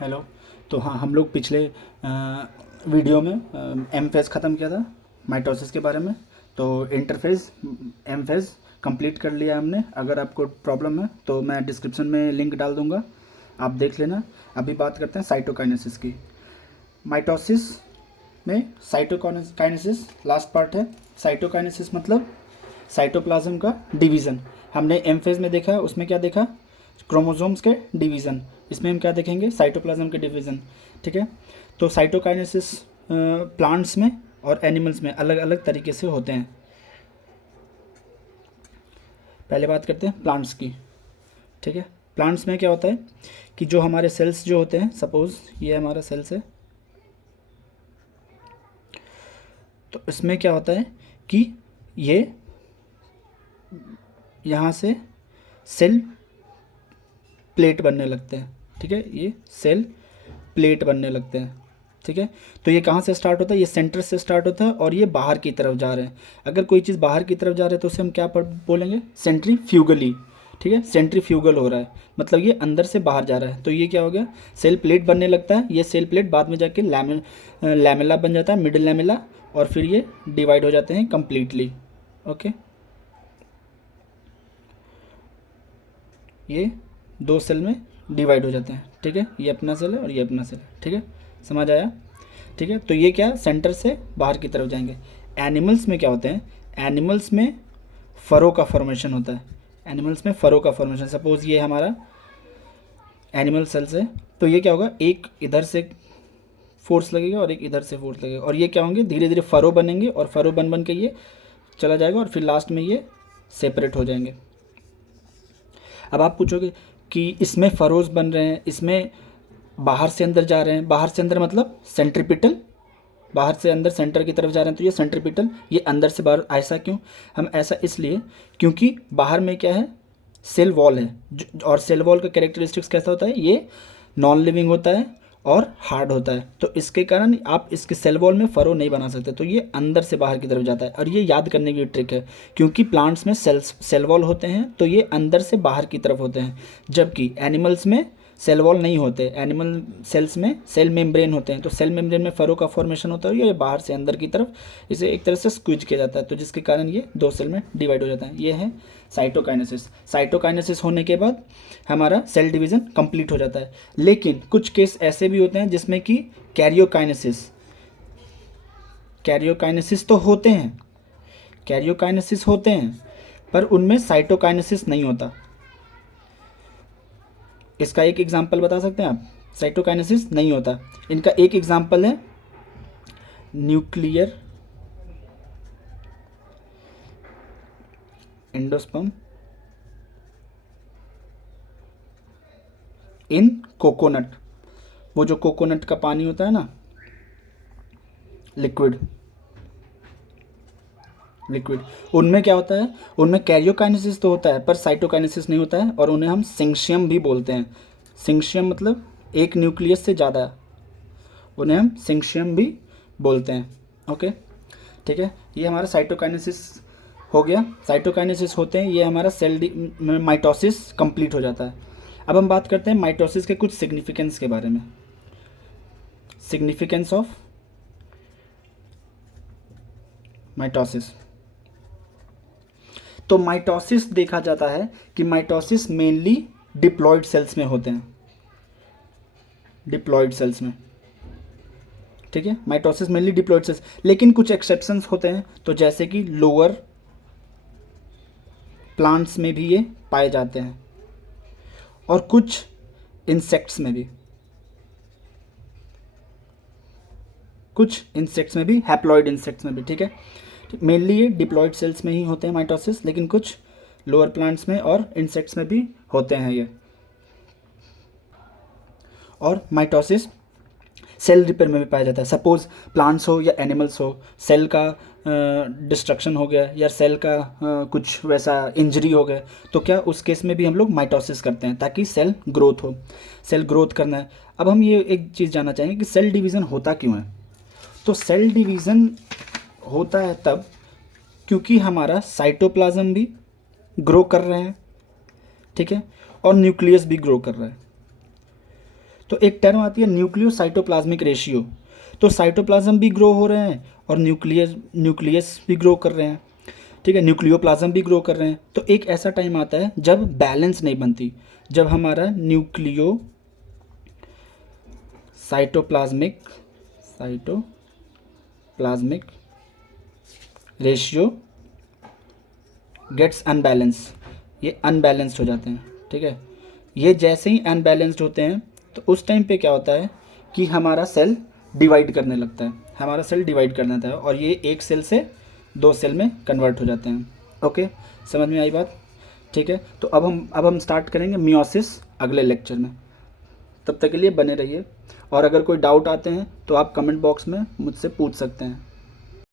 Hello. तो हाँ, हम लोग पिछले वीडियो में एम फेज़ ख़त्म किया था माइटोसिस के बारे में। तो इंटरफेज़ एम फेज़ कंप्लीट कर लिया हमने। अगर आपको प्रॉब्लम है तो मैं डिस्क्रिप्शन में लिंक डाल दूँगा, आप देख लेना। अभी बात करते हैं साइटोकाइनेसिस की। माइटोसिस में साइटोकाइनेसिस लास्ट पार्ट है। साइटोकाइनेसिस मतलब साइटोप्लाज्म का डिवीज़न। हमने एम फेज़ में देखा, उसमें क्या देखा? क्रोमोसोम्स के डिवीज़न। इसमें हम क्या देखेंगे? साइटोप्लाज्म के डिवीज़न। ठीक है। तो साइटोकाइनेसिस प्लांट्स में और एनिमल्स में अलग अलग तरीके से होते हैं। पहले बात करते हैं प्लांट्स की। ठीक है। प्लांट्स में क्या होता है कि जो हमारे सेल्स जो होते हैं, सपोज़ ये हमारा सेल्स है, तो इसमें क्या होता है कि ये यहाँ से सेल प्लेट बनने लगते हैं। ठीक है, ये सेल प्लेट बनने लगते हैं। ठीक है। तो ये कहाँ से स्टार्ट होता है? ये सेंटर से स्टार्ट होता है और ये बाहर की तरफ जा रहे हैं। अगर कोई चीज़ बाहर की तरफ जा रहा है तो उसे हम क्या बोलेंगे? सेंट्रीफ्यूगली। ठीक है, सेंट्रीफ्यूगल हो रहा है, मतलब ये अंदर से बाहर जा रहा है। तो ये क्या हो गया? सेल प्लेट बनने लगता है। ये सेल प्लेट बाद में जाके लैमेला बन जाता है, मिडिल लैमेला, और फिर ये डिवाइड हो जाते हैं कम्प्लीटली। ओके, ये दो सेल में डिवाइड हो जाते हैं। ठीक है, ये अपना सेल है और ये अपना सेल है। ठीक है, समझ आया? ठीक है। तो ये क्या, सेंटर से बाहर की तरफ जाएंगे। एनिमल्स में क्या होते हैं? एनिमल्स में फरो का फॉर्मेशन होता है। एनिमल्स में फरो का फॉर्मेशन, सपोज ये हमारा एनिमल सेल्स है, तो ये क्या होगा? एक इधर से फोर्स लगेगा और एक इधर से फोर्स लगेगा, और ये क्या होंगे? धीरे धीरे फरो बनेंगे, और फरो बन बन के ये चला जाएगा, और फिर लास्ट में ये सेपरेट हो जाएंगे। अब आप पूछोगे कि इसमें फरोज बन रहे हैं, इसमें बाहर से अंदर जा रहे हैं। बाहर से अंदर मतलब सेंट्रीपिटल, बाहर से अंदर सेंटर की तरफ जा रहे हैं, तो ये सेंट्रीपिटल, ये अंदर से बाहर। ऐसा क्यों? हम ऐसा इसलिए क्योंकि बाहर में क्या है? सेल वॉल है, और सेल वॉल का कैरेक्टरिस्टिक्स कैसा होता है? ये नॉन लिविंग होता है और हार्ड होता है, तो इसके कारण आप इसके सेल वॉल में फरो नहीं बना सकते। तो ये अंदर से बाहर की तरफ जाता है, और ये याद करने की ट्रिक है, क्योंकि प्लांट्स में सेल वॉल होते हैं तो ये अंदर से बाहर की तरफ होते हैं, जबकि एनिमल्स में सेल वॉल नहीं होते। एनिमल सेल्स में सेल मेम्ब्रेन होते हैं, तो सेल मेम्ब्रेन में फरो का फॉर्मेशन होता है, ये बाहर से अंदर की तरफ इसे एक तरह से स्क्वीज किया जाता है, तो जिसके कारण ये दो सेल में डिवाइड हो जाता है। ये है साइटोकाइनेसिस। साइटोकाइनेसिस होने के बाद हमारा सेल डिवीज़न कंप्लीट हो जाता है। लेकिन कुछ केस ऐसे भी होते हैं जिसमें कि कैरियोकाइनेसिस तो होते हैं, कैरियोकाइनेसिस होते हैं, पर उनमें साइटोकाइनेसिस नहीं होता। इसका एक एग्जांपल बता सकते हैं आप? साइटोकाइनेसिस नहीं होता। इनका एक एग्जांपल है न्यूक्लियर एंडोस्पर्म इन कोकोनट। वो जो कोकोनट का पानी होता है ना, लिक्विड, उनमें क्या होता है? उनमें कैरियोकाइनेसिस तो होता है पर साइटोकाइनेसिस नहीं होता है, और उन्हें हम सिंक्शियम भी बोलते हैं। सिंक्शियम मतलब एक न्यूक्लियस से ज़्यादा, उन्हें हम सिंक्शियम भी बोलते हैं। ओके, ठीक है। ये हमारा साइटोकाइनेसिस हो गया। साइटोकाइनेसिस होते हैं, ये हमारा माइटोसिस कंप्लीट हो जाता है। अब हम बात करते हैं माइटोसिस के कुछ सिग्निफिकेंस के बारे में। Significance of mitosis. तो माइटोसिस देखा जाता है कि माइटोसिस मेनली डिप्लॉयड सेल्स में होते हैं, डिप्लॉयड सेल्स में। ठीक है, माइटोसिस मेनली डिप्लॉयड सेल्स, लेकिन कुछ एक्सेप्शंस होते हैं, तो जैसे कि लोअर प्लांट्स में भी ये पाए जाते हैं, और कुछ इंसेक्ट्स में भी, कुछ इंसेक्ट्स में भी, हैप्लॉयड इंसेक्ट्स में भी। ठीक है, मेनली ये डिप्लॉयड सेल्स में ही होते हैं माइटोसिस, लेकिन कुछ लोअर प्लांट्स में और इंसेक्ट्स में भी होते हैं ये। और माइटोसिस सेल रिपेयर में भी पाया जाता है। सपोज प्लांट्स हो या एनिमल्स हो, सेल का डिस्ट्रक्शन हो गया या सेल का कुछ वैसा इंजरी हो गया, तो क्या उस केस में भी हम लोग माइटोसिस करते हैं ताकि सेल ग्रोथ हो। सेल ग्रोथ करना है। अब हम ये एक चीज़ जानना चाहेंगे कि सेल डिवीज़न होता क्यों है? तो सेल डिवीज़न होता है तब क्योंकि हमारा साइटोप्लाज्म भी ग्रो कर रहे हैं, ठीक है, और न्यूक्लियस भी ग्रो कर रहा है। तो एक टर्म आती है न्यूक्लियोसाइटोप्लाज्मिक रेशियो। तो साइटोप्लाज्म भी ग्रो हो रहे हैं और न्यूक्लियस भी ग्रो कर रहे हैं, ठीक है, न्यूक्लियोप्लाज्म भी ग्रो कर रहे हैं। तो एक ऐसा टाइम आता है जब बैलेंस नहीं बनती, जब हमारा साइटोप्लाज्मिक रेशियो गेट्स अनबैलेंस, ये अनबैलेंस्ड हो जाते हैं, ठीक है। ये जैसे ही अनबैलेंस्ड होते हैं तो उस टाइम पे क्या होता है कि हमारा सेल डिवाइड करने लगता है, हमारा सेल डिवाइड करना था और ये एक सेल से 2 सेल में कन्वर्ट हो जाते हैं। ओके, समझ में आई बात? ठीक है, तो अब हम स्टार्ट करेंगे मियोसिस अगले लेक्चर में। तब तक के लिए बने रहिए और अगर कोई डाउट आते हैं तो आप कमेंट बॉक्स में मुझसे पूछ सकते हैं।